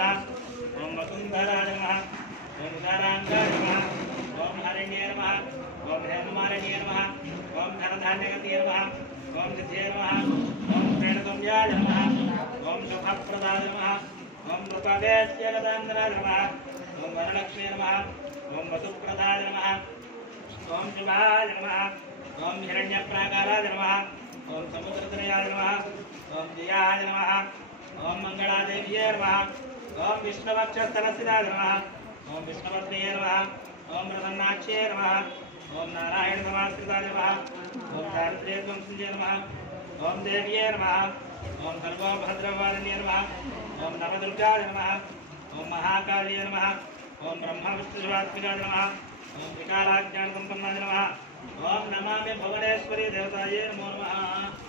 नमः ओम वसुंधराय नमः ओम विकारांगाय नमः ओम हरिण्ये नमः ओम हेममालिन्ये नमः ओम धनधान्यगतये नमः ओम सिद्धये नमः ओम प्रेणतुल्याय नमः ओम शुभप्रदाय नमः ओम कृपावेद्यगदान्धराय नमः ओम वरलक्ष्मी नमः ओम वसुप्रदाय नमः ओम शिवाय नमः ओम हिरण्यप्राकाराय नमः ओम समुद्रतनयाय नमः ओम दियाय नमः ओम मंगलादेव्ये नमः ओम विष्णुवक्षस्थलस्थिताय नमः ओम विष्णुपत्न्ये नमः ओम प्रसन्नाक्ष्ये नमः ओम नारायण समाश्रिताय नमः ओम दारिद्र्यध्वंसिन्ये नमः ओम देव्ये नमः ओम सर्वभद्रवारिण्ये नमः ओम नवदुर्गाय नमः ओम महाकाल्ये नमः ओम ब्रह्मा विष्णुशिवात्मिकाय नमः ओम विकाराज्ञानसम्पन्नाय नमः ओम नमामि भुवनेश्वरी देवताये नमो नमः।